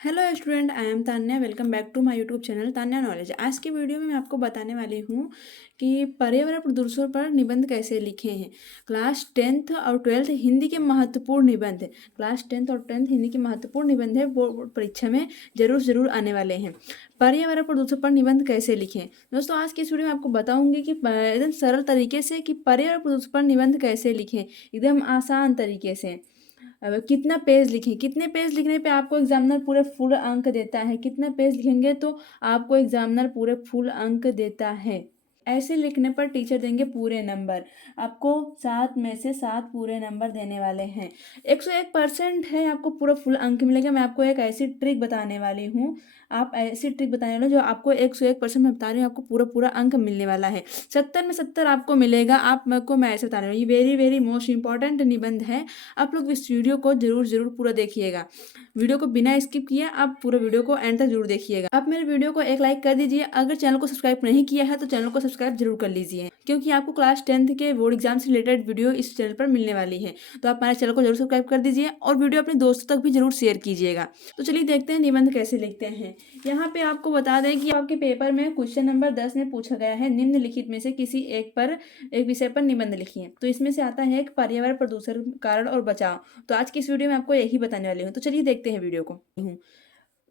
Hello student, I am Tanya. Welcome back to my YouTube channel Tanya knowledge. आज की video में मैं आपको बताने वाली हूँ कि पर्यावरण प्रदूषण पर निबंध कैसे लिखे हैं। क्लास 10th और 12th हिंदी के महत्वपूर्ण निबंध है। क्लास 10th और 10th हिंदी के महत्वपूर्ण निबंध है, वो परीक्षा में जरूर आने वाले हैं। पर्यावरण प्रदूषण पर निबंध कैसे लिखें दोस्तों, आज की इस वीडियो में आपको बताऊंगी कि एकदम सरल तरीके से कि पर्यावरण प्रदूषण पर निबंध कैसे लिखें, एकदम आसान तरीके से। अब कितना पेज लिखें, कितने पेज लिखने पे आपको एग्जामिनर पूरे फुल अंक देता है, कितना पेज लिखेंगे तो आपको एग्जामिनर पूरे फुल अंक देता है। ऐसे लिखने पर टीचर देंगे पूरे नंबर, आपको 7 में से 7 पूरे नंबर देने वाले हैं। 101% है, आपको पूरा फुल अंक मिलेगा। मैं आपको एक ऐसी ट्रिक बताने वाली हूँ, आप ऐसी ट्रिक बताने वाले जो आपको 101% मैं बता रही हूँ, आपको पूरा अंक मिलने वाला है। 70 में 70 आपको मिलेगा। आप मेरे को मैं ऐसे बता रही हूँ, ये वेरी मोस्ट इंपॉर्टेंट निबंध है। आप लोग इस वीडियो को जरूर पूरा देखिएगा। वीडियो को बिना स्किप किए आप पूरे वीडियो को एंड तक जरूर देखिएगा। आप मेरे वीडियो को एक लाइक कर दीजिए। अगर चैनल को सब्सक्राइब नहीं किया है तो चैनल को सब्सक्राइब जरूर कर लीजिए, क्योंकि आपको क्लास 10th के बोर्ड एग्जाम से रिलेटेड वीडियो इस चैनल पर मिलने वाली है। तो आप हमारे चैनल को जरूर सब्सक्राइब कर दीजिए और वीडियो अपने दोस्तों तक भी जरूर शेयर कीजिएगा। तो चलिए देखते हैं निबंध कैसे लिखते हैं। यहाँ पे आपको बता दें कि आपके पेपर में क्वेश्चन नंबर 10 में पूछा गया है, निम्नलिखित में से किसी एक विषय पर निबंध लिखिए। तो इसमें से आता है एक पर्यावरण प्रदूषण कारण और बचाव। तो आज की इस वीडियो में आपको यही बताने वाली हूँ। तो चलिए देखते हैं वीडियो को।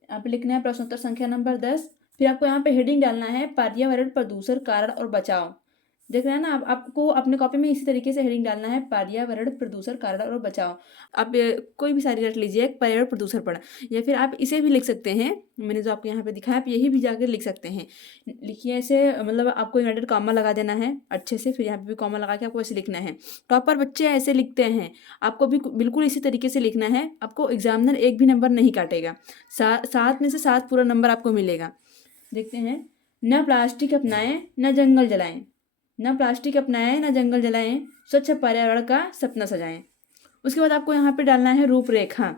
आप लिखना है प्रश्नोत्तर संख्या नंबर 10। फिर आपको यहाँ पे हेडिंग डालना है पर्यावरण प्रदूषण कारण और बचाव। देख रहे हैं ना, आपको अपने कॉपी में इसी तरीके से हेडिंग डालना है पर्यावरण प्रदूषण कारण और बचाव। आप कोई भी सारी रट लीजिए पर्यावरण प्रदूषण पर, या फिर आप इसे भी लिख सकते हैं। मैंने जो आपको यहाँ पे दिखाया आप यही भी जाकर लिख सकते हैं। लिखिए ऐसे, मतलब आपको इन्वर्टेड कॉमा लगा देना है अच्छे से, फिर यहाँ पे भी कॉमा लगा के आपको ऐसे लिखना है। टॉपर बच्चे ऐसे लिखते हैं, आपको भी बिल्कुल इसी तरीके से लिखना है। आपको एग्जामिनर एक भी नंबर नहीं काटेगा। 7 में से 7 पूरा नंबर आपको मिलेगा। देखते हैं। न प्लास्टिक अपनाएं न जंगल जलाएं, न प्लास्टिक अपनाएं न जंगल जलाएं, स्वच्छ पर्यावरण का सपना सजाएं। उसके बाद आपको यहाँ पे डालना है रूपरेखा।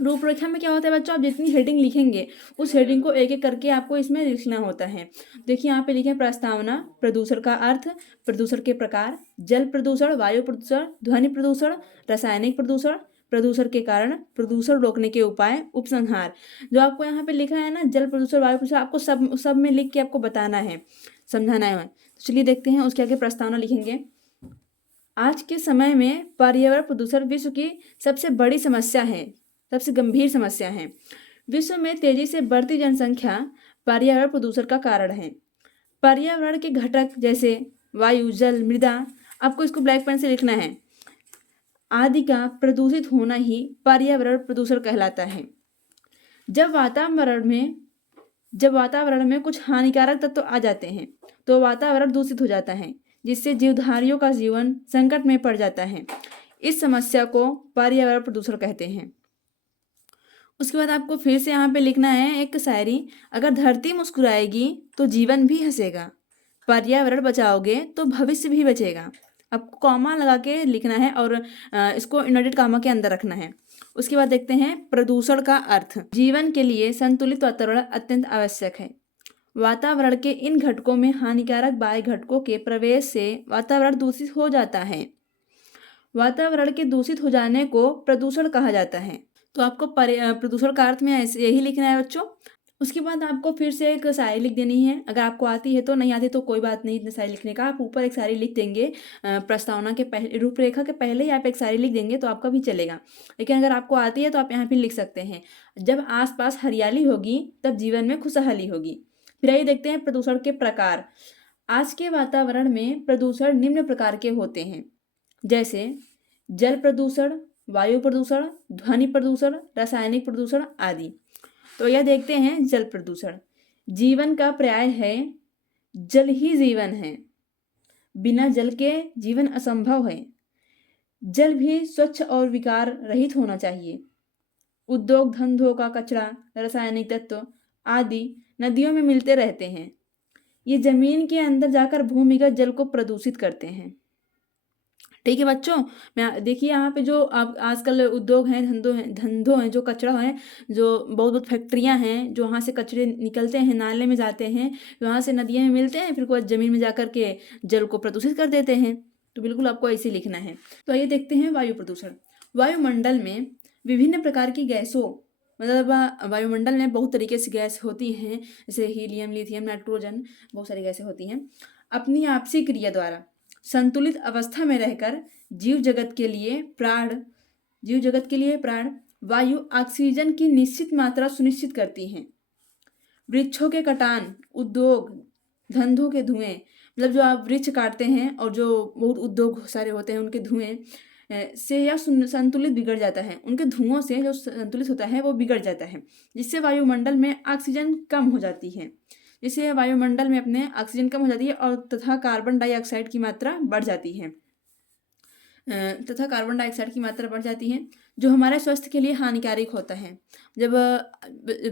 रूपरेखा में क्या होता है बच्चों, आप जितनी हेडिंग लिखेंगे उस हेडिंग को एक एक करके आपको इसमें लिखना होता है। देखिए यहाँ पे लिखे प्रस्तावना, प्रदूषण का अर्थ, प्रदूषण के प्रकार, जल प्रदूषण, वायु प्रदूषण, ध्वनि प्रदूषण, रासायनिक प्रदूषण, प्रदूषण के कारण, प्रदूषण रोकने के उपाय, उपसंहार। जो आपको यहाँ पे लिखा है ना, जल प्रदूषण, वायु प्रदूषण, आपको सब में लिख के आपको बताना है, समझाना है। तो चलिए देखते हैं। उसके आगे प्रस्तावना लिखेंगे। आज के समय में पर्यावरण प्रदूषण विश्व की सबसे बड़ी समस्या है, सबसे गंभीर समस्या है। विश्व में तेजी से बढ़ती जनसंख्या पर्यावरण प्रदूषण का कारण है। पर्यावरण के घटक जैसे वायु, जल, मृदा, आपको इसको ब्लैक पेन से लिखना है, आदि का प्रदूषित होना ही पर्यावरण प्रदूषण कहलाता है। जब वातावरण में कुछ हानिकारक तत्व आ जाते हैं तो वातावरण दूषित हो जाता है, जिससे जीवधारियों का जीवन संकट में पड़ जाता है। इस समस्या को पर्यावरण प्रदूषण कहते हैं। उसके बाद आपको फिर से यहाँ पे लिखना है एक शायरी। अगर धरती मुस्कुराएगी तो जीवन भी हंसेगा, पर्यावरण बचाओगे तो भविष्य भी बचेगा। आपको कॉमा लगा के लिखना है और इसको इन्वर्टेड कॉमा के अंदर रखना है। उसके बाद देखते हैं प्रदूषण का अर्थ। जीवन के लिए संतुलित वातावरण अत्यंत आवश्यक है। वातावरण के इन घटकों में हानिकारक बाह्य घटकों के प्रवेश से वातावरण दूषित हो जाता है। वातावरण के दूषित हो जाने को प्रदूषण कहा जाता है। तो आपको प्रदूषण का अर्थ में ऐसे यही लिखना है बच्चों। उसके बाद आपको फिर से एक शायरी लिख देनी है। अगर आपको आती है तो, नहीं आती तो कोई बात नहीं, इतने शायरी लिखने का। आप ऊपर एक शायरी लिख देंगे, प्रस्तावना के पहले, रूपरेखा के पहले ही आप एक शायरी लिख देंगे तो आपका भी चलेगा। लेकिन अगर आपको आती है तो आप यहाँ भी लिख सकते हैं, जब आसपास हरियाली होगी तब जीवन में खुशहाली होगी। फिर आइए देखते हैं प्रदूषण के प्रकार। आज के वातावरण में प्रदूषण निम्न प्रकार के होते हैं, जैसे जल प्रदूषण, वायु प्रदूषण, ध्वनि प्रदूषण, रासायनिक प्रदूषण आदि। तो यह देखते हैं जल प्रदूषण। जीवन का पर्याय है, जल ही जीवन है, बिना जल के जीवन असंभव है। जल भी स्वच्छ और विकार रहित होना चाहिए। उद्योग धंधों का कचरा, रासायनिक तत्व आदि नदियों में मिलते रहते हैं। ये जमीन के अंदर जाकर भूमिगत जल को प्रदूषित करते हैं। ठीक है बच्चों, मैं देखिए यहाँ पे जो आप आजकल उद्योग हैं, धंधों हैं, जो कचरा है, जो बहुत फैक्ट्रियाँ हैं, जो वहाँ से कचरे निकलते हैं, नाले में जाते हैं, वहाँ से नदियों में मिलते हैं, फिर वो ज़मीन में जा कर के जल को प्रदूषित कर देते हैं। तो बिल्कुल आपको ऐसे लिखना है। तो आइए देखते हैं वायु प्रदूषण। वायुमंडल में विभिन्न प्रकार की गैसों मतलब वायुमंडल में बहुत तरीके से गैस होती हैं, जैसे हीलियम, लिथियम, नाइट्रोजन, बहुत सारी गैसें होती हैं। अपनी आपसी क्रिया द्वारा संतुलित अवस्था में रहकर जीव जगत के लिए प्राण वायु ऑक्सीजन की निश्चित मात्रा सुनिश्चित करती हैं। वृक्षों के कटान, उद्योग, धंधों के धुएं, मतलब जो आप वृक्ष काटते हैं और जो बहुत उद्योग सारे होते हैं उनके धुएं से यह संतुलित बिगड़ जाता है। उनके धुओं से जो संतुलित होता है वो बिगड़ जाता है, जिससे वायुमंडल में ऑक्सीजन कम हो जाती है। जिससे वायुमंडल में अपने ऑक्सीजन कम हो जाती है और तथा कार्बन डाइऑक्साइड की मात्रा बढ़ जाती है। जो हमारे स्वास्थ्य के लिए हानिकारक होता है। जब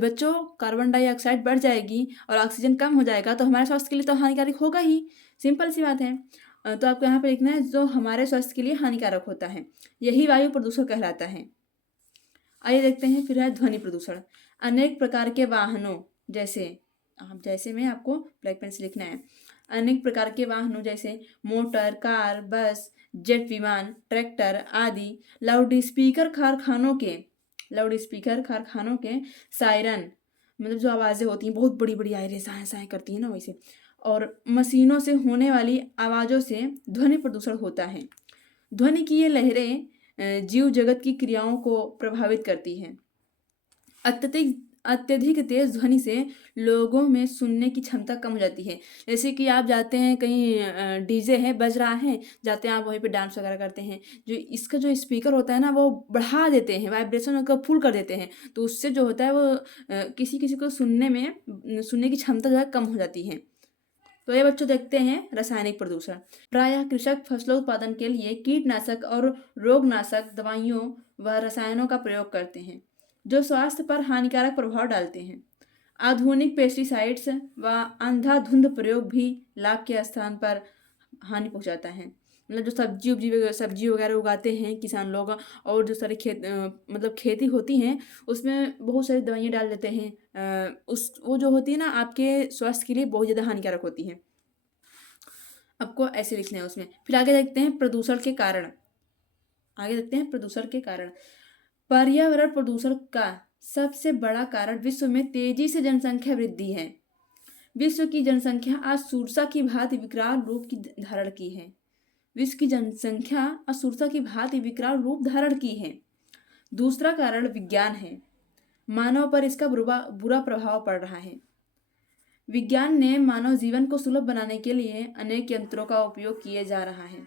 बच्चों कार्बन डाइऑक्साइड बढ़ जाएगी और ऑक्सीजन कम हो जाएगा तो हमारे स्वास्थ्य के लिए तो हानिकारक होगा ही, सिंपल सी बात है। तो आपको यहाँ पे लिखना है जो हमारे स्वास्थ्य के लिए हानिकारक होता है, यही वायु प्रदूषण कहलाता है। आइए देखते हैं फिर है ध्वनि प्रदूषण। अनेक प्रकार के वाहनों जैसे में आपको ब्लैक पेन से लिखना है। अनेक प्रकार के वाहनों जैसे मोटर, कार, बस, जेट विमान, ट्रैक्टर आदि लाउड स्पीकर कारखानों के सायरन, मतलब जो आवाज़ें होती हैं बहुत बड़ी बड़ी आयरें साए साए करती हैं ना वैसे, और मशीनों से होने वाली आवाज़ों से ध्वनि प्रदूषण होता है। ध्वनि की ये लहरें जीव जगत की क्रियाओं को प्रभावित करती हैं। अत्यधिक तेज ध्वनि से लोगों में सुनने की क्षमता कम हो जाती है। जैसे कि आप जाते हैं कहीं, डीजे है बज रहा है, जाते हैं आप वहीं पे डांस वगैरह करते हैं, जो इसका जो स्पीकर होता है ना वो बढ़ा देते हैं, वाइब्रेशन उसका फुल कर देते हैं, तो उससे जो होता है वो किसी किसी को सुनने की क्षमता जो है कम हो जाती है। तो ये बच्चों देखते हैं रासायनिक प्रदूषण। प्रायः कृषक फसलों उत्पादन के लिए कीटनाशक और रोगनाशक दवाइयों व रसायनों का प्रयोग करते हैं, जो स्वास्थ्य पर हानिकारक प्रभाव डालते हैं। आधुनिक पेस्टिसाइड्स व अंधाधुंध प्रयोग भी लाभ के स्थान पर हानि पहुंचाता है। मतलब जो सब्जी वगैरह उगाते हैं किसान लोग, और जो सारी मतलब खेती होती हैं उसमें बहुत सारी दवाइयाँ डाल देते हैं, वो जो होती है ना आपके स्वास्थ्य के लिए बहुत ज़्यादा हानिकारक होती हैं। आपको ऐसे लिखना है उसमें। फिर आगे देखते हैं प्रदूषण के कारण। पर्यावरण प्रदूषण का सबसे बड़ा कारण विश्व में तेजी से जनसंख्या वृद्धि है। विश्व की जनसंख्या आज सूरसा की भांति विकराल रूप धारण की है। दूसरा कारण विज्ञान है। मानव पर इसका बुरा प्रभाव पड़ रहा है। विज्ञान ने मानव जीवन को सुलभ बनाने के लिए अनेक यंत्रों का उपयोग किए जा रहा है,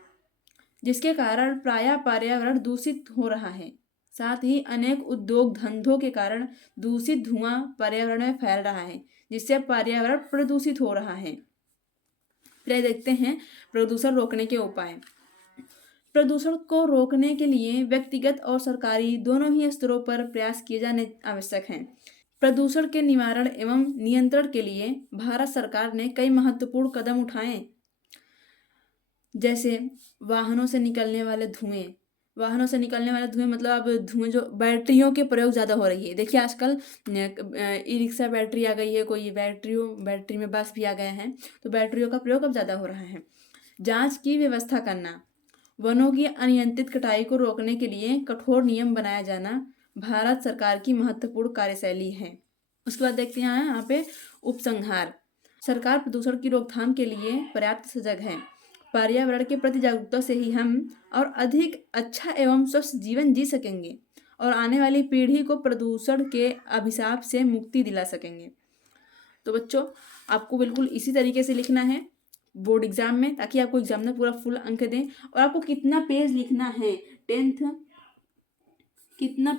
जिसके कारण प्रायः पर्यावरण दूषित हो रहा है। साथ ही अनेक उद्योग धंधों के कारण दूषित धुआं पर्यावरण में फैल रहा है, जिससे पर्यावरण प्रदूषित हो रहा है। फिर देखते हैं प्रदूषण रोकने के उपाय। प्रदूषण को रोकने के लिए व्यक्तिगत और सरकारी दोनों ही स्तरों पर प्रयास किए जाने आवश्यक हैं। प्रदूषण के निवारण एवं नियंत्रण के लिए भारत सरकार ने कई महत्वपूर्ण कदम उठाए, जैसे वाहनों से निकलने वाले धुएं मतलब अब धुएं जो बैटरियों के प्रयोग ज़्यादा हो रही है। देखिए आजकल ई रिक्शा बैटरी आ गई है, कोई बैटरी में बस भी आ गया है, तो बैटरियों का प्रयोग अब ज़्यादा हो रहा है। जांच की व्यवस्था करना, वनों की अनियंत्रित कटाई को रोकने के लिए कठोर नियम बनाया जाना भारत सरकार की महत्वपूर्ण कार्यशैली है। उसके बाद देखते हैं यहाँ पे उपसंहार। सरकार प्रदूषण की रोकथाम के लिए पर्याप्त सजग है। पर्यावरण के प्रति जागरूकता से ही हम और अधिक अच्छा एवं स्वस्थ जीवन जी सकेंगे और आने वाली पीढ़ी को प्रदूषण के अभिशाप से मुक्ति दिला सकेंगे। तो बच्चों आपको बिल्कुल इसी तरीके से लिखना है बोर्ड एग्जाम में, ताकि आपको एग्जाम में पूरा फुल अंक दें। और आपको कितना पेज लिखना है, 10th कितना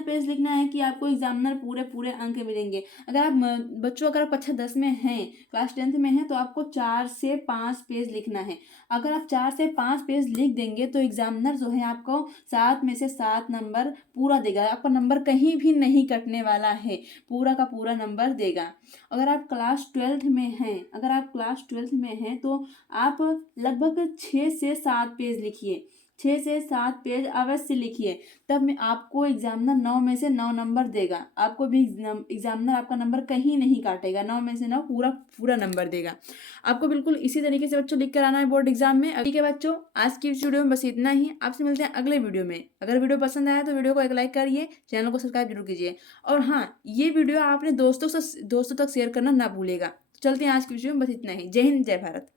पेज लिखना है कि आपको एग्जामिनर पूरे अंक मिलेंगे। अगर आप बच्चों अगर आप कक्षा 10 में हैं, क्लास 10th में हैं, तो आपको 4 से 5 पेज लिखना है। अगर आप 4 से 5 पेज लिख देंगे तो एग्जामिनर जो है आपको 7 में से 7 नंबर पूरा देगा। आपका नंबर कहीं भी नहीं कटने वाला है, पूरा का पूरा नंबर देगा। अगर आप क्लास 12th में हैं तो आप लगभग 6 से 7 पेज लिखिए। 6 से 7 पेज अवश्य लिखिए, तब मैं आपको एग्जामिनर 9 में से 9 नंबर देगा। आपको भी एग्जामिनर आपका नंबर कहीं नहीं काटेगा, 9 में से 9 पूरा पूरा नंबर देगा। आपको बिल्कुल इसी तरीके से बच्चों लिख कर आना है बोर्ड एग्जाम में। ठीक है बच्चों, आज की इस वीडियो में बस इतना ही। आपसे मिलते हैं अगले वीडियो में। अगर वीडियो पसंद आया तो वीडियो को एक लाइक करिए, चैनल को सब्सक्राइब जरूर कीजिए, और हाँ, ये वीडियो आपने दोस्तों तक शेयर करना ना भूलेगा। चलते हैं आज की वीडियो में बस इतना ही। जय हिंद, जय भारत।